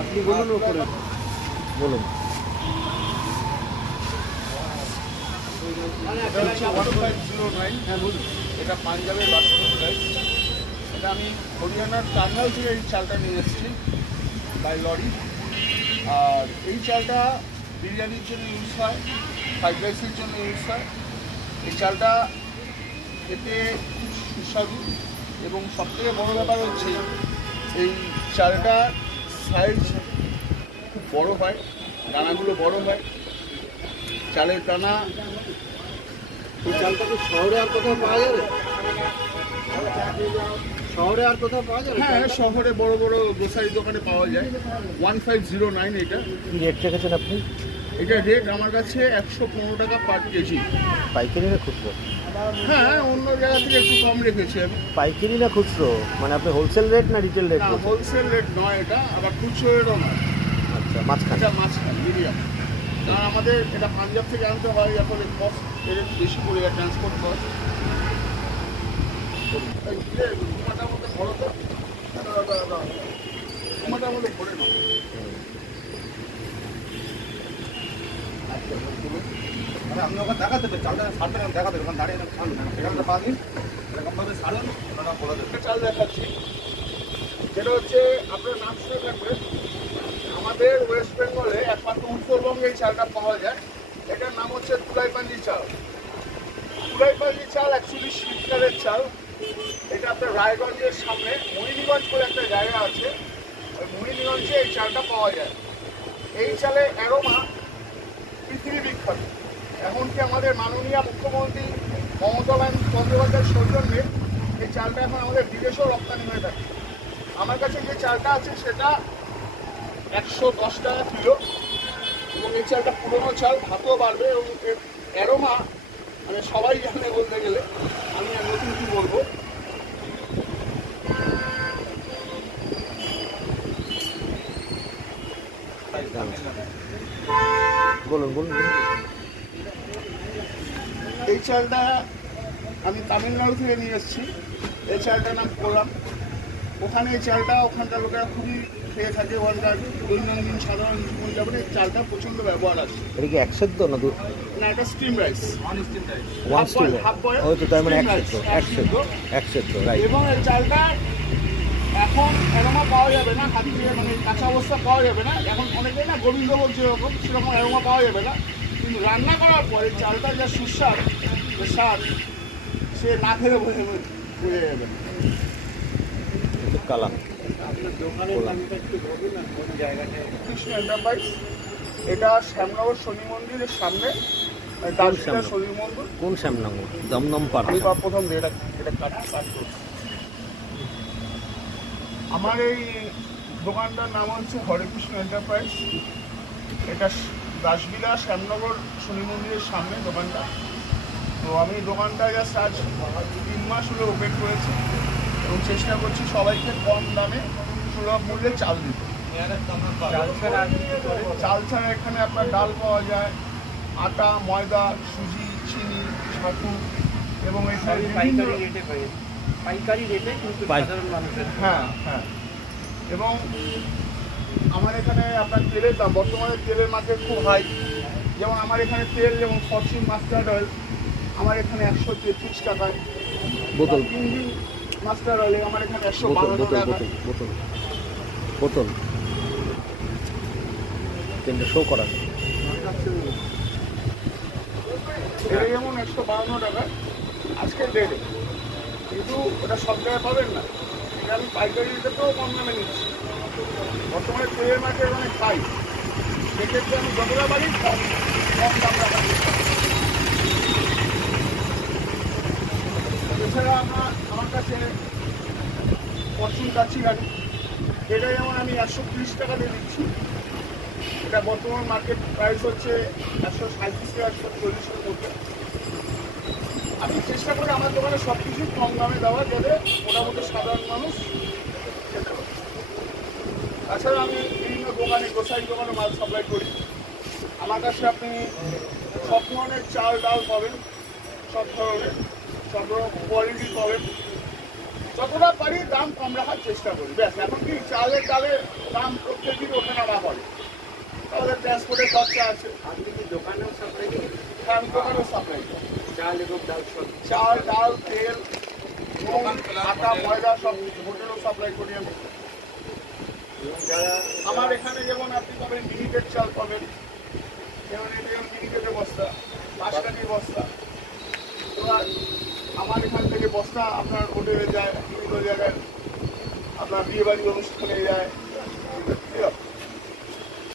আপনি বলুন ওপরে বলুন। এটা পাঞ্জাবের বাসমতি রাইস। এটা আমি হরিয়ানার টাঙ্গাইল থেকে এই চালটা নিয়ে এসেছি বাই লরি। আর এই চালটা বিরিয়ানির জন্য ইউজ হয়, ফ্রাইড রাইসের জন্য ইউজ হয়। এই চালটা এতে খুব সুস্বাদু এবং সবথেকে বড় ব্যাপার হচ্ছে এই চালটার সাইজ খুব বড় হয়, দানাগুলো বড় হয়। চালের দানা এই চালটা কি শহরে আর কোথাও পাওয়া যাবে? শহরে আর কোথাও পাওয়া যাবে? হ্যাঁ, শহরে বড় বড় গ্রোসারি দোকানে পাওয়া যায়। 1509 এটা। কি রেট রেখেছেন আপনি? এটা রেট আমার কাছে 115 টাকা পার কেজি। পাইকারি না খুচরো? হ্যাঁ, অন্য জায়গা থেকে একটু কম রেখেছি আমি। পাইকারি না খুচরো মানে আপনি হোলসেল রেট না রিটেল রেট? না, হোলসেল রেট নয় এটা, আবার খুচরো রেটও নয়। আচ্ছা, মাঝখানে। এটা মাঝখানে মিডিয়াম। কারণ আমাদের এটা পাঞ্জাব থেকে আনতে হয়, এখন কস্ট এর একটু বেশি পড়ে যায়, ট্রান্সপোর্ট কস্ট। ঘুমাটার মধ্যে ভরো তো, ঘুমাটার মধ্যে ভরে নাও। আপনি ওখানে দেখাতে দেবেন, চালটা ছাড়তে দেখাতে দেবেন, ওখানে দাঁড়িয়ে ছাড়ুন, সেখানটা পা দিন, এরকমভাবে ছাড়ুন, ওটা বলে দেবেন। চাল দেখাচ্ছি, যেটা হচ্ছে আপনার নাম শুনে থাকবেন। আমাদের ওয়েস্ট বেঙ্গলে একমাত্র উত্তরবঙ্গে এই চালটা পাওয়া যায়। এটার নাম হচ্ছে তুলাইপাঞ্জি চাল। তুলাইপাঞ্জি চাল অ্যাকচুয়ালি শীতকালের চাল। এটা আপনার রায়গঞ্জের সামনে মোহিনীগঞ্জ বলে একটা জায়গা আছে, ওই মোহিনীগঞ্জে এই চালটা পাওয়া যায়। এই চালের অ্যারোমা পৃথিবী বিখ্যাত। এমনকি আমাদের মাননীয় মুখ্যমন্ত্রী মমতা বন্দ্যোপাধ্যায়ের সৌজন্যে এই চালটা এখন আমাদের বিদেশেও রপ্তানি হয়ে থাকে। আমার কাছে যে চালটা আছে সেটা 110 টাকা কিলো, এবং এই চালটা পুরোনো চাল, ভাতও বাড়বে এবং এর অ্যারোমা মানে সবাই জানে বলতে গেলে, আমি আর নতুন কি বলবো। বলুন বলুন। এই চালটা আমি তামিলনাড়ু থেকে নিয়ে এসেছি। এই চালটার নাম কোলাম। ওখানে এই চালটা ওখানকার লোকেরা খুবই খেয়ে থাকে, ওখানকার দৈনন্দিন সাধারণ জীবনযাপনে এই চালটা প্রচণ্ড ব্যবহার আছে। এটা কি এক সেদ্ধ না দু? না, এটা স্টিম রাইস। One steam? ও তো তার মানে এক সেদ্ধ রাইট। এবং এই চালটা এখন অ্যারোমা পাওয়া যাবে না, হাত দিয়ে মানে কাঁচা অবস্থা পাওয়া যাবে না। এখন অনেকেই না গোবিন্দভোগ যেরকম সেরকম অ্যারোমা পাওয়া যাবে না, কিন্তু রান্না করার পরে চালটা যা সুস্বাদ, যে স্বাদ, সে না খেলে বোঝা যাবে না। কালাম কৃষ্ণ এন্টারপ্রাইজ, এটা শ্যামনগর শনি মন্দিরের সামনে, দার্জিলিং শনি মন্দির। কোন শ্যামনগর? দমদম পার্ক। আমি প্রথম এটা কাট করছি। আমার এই দোকানটার নাম হচ্ছে হরেকৃষ্ণ এন্টারপ্রাইজ। এটা দাসবিলা শ্যামনগর শনি মন্দিরের সামনে দোকানটা। তো আমি দোকানটা জাস্ট আজ 3 মাস হলে ওপেন করেছি এবং চেষ্টা করছি সবাইকে কম দামে সুলভ মূল্যে চাল দিতে। চাল ছাড়া এখানে আপনার ডাল পাওয়া যায়, আটা, ময়দা, সুজি, চিনি, ছাতু এবং এখানে পাইকারি রেটে কিন্তু সাধারণ মানুষের। হ্যাঁ হ্যাঁ, এবং আমার এখানে আপনার তেলের দাম, বর্তমানে তেলের মার্কেট খুব হাই। যেমন আমার এখানে তেল, যেমন ফরচুন মাস্টার্ড অয়েল আমার এখানে 133 টাকায় বোতল। ইঞ্জিন মাস্টার্ড অয়েল আমার এখানে 152 টাকা। বোতল তিনটে শো করা। এটা যেমন 152 টাকা আজকের ডেটে, কিন্তু ওটা সব জায়গায় পাবেন না। এটা আমি পাইকারি রেটেও কম দামে নিচ্ছি। বর্তমানে তেলের মার্কেট অনেক হাই, সেক্ষেত্রে আমি যতটা পারি কম দাম রাখা। এছাড়া আমার কাছে ফরচুন কাচ্চি গাড়ি, এটা যেমন আমি 130 টাকা দিয়ে দিচ্ছি। এটা বর্তমান মার্কেট প্রাইস হচ্ছে 137 থেকে 140-এর মধ্যে। আমি চেষ্টা করি আমার দোকানে সব কিছু কম দামে দেওয়া, যাতে মোটামুটি সাধারণ মানুষ খেতে পারে। তাছাড়া আমি বিভিন্ন দোকানে, গ্রোসারি দোকানে মাল সাপ্লাই করি। আমার কাছে আপনি সব ধরনের চাল ডাল পাবেন, সব ধরনের, সব রকম কোয়ালিটি পাবেন। যতটা পারি দাম কম রাখার চেষ্টা করি। ব্যাস, এখন কি চালের ডালের দাম প্রত্যেকদিন ওঠে নামা করে, তাহলে ট্রান্সপোর্টের খরচা আছে। আপনি কি দোকানেও সাপ্লাই করেন? আমি দোকানেও সাপ্লাই করি, চাল এবং ডাল সব। চাল, ডাল, তেল, নুন, আটা, ময়দা সব হোটেলেও সাপ্লাই করি আমি। এবং যারা আমার এখানে যেমন আপনি পাবেন মিনিকেট চাল পাবেন, যেমন এটা যেমন মিনিকেটের বস্তা, পাঁচকাঠির বস্তা। এবার আমার এখান থেকে বস্তা আপনার হোটেলে যায়, বিভিন্ন জায়গায় আপনার বিয়ে বাড়ি অনুষ্ঠানে যায়।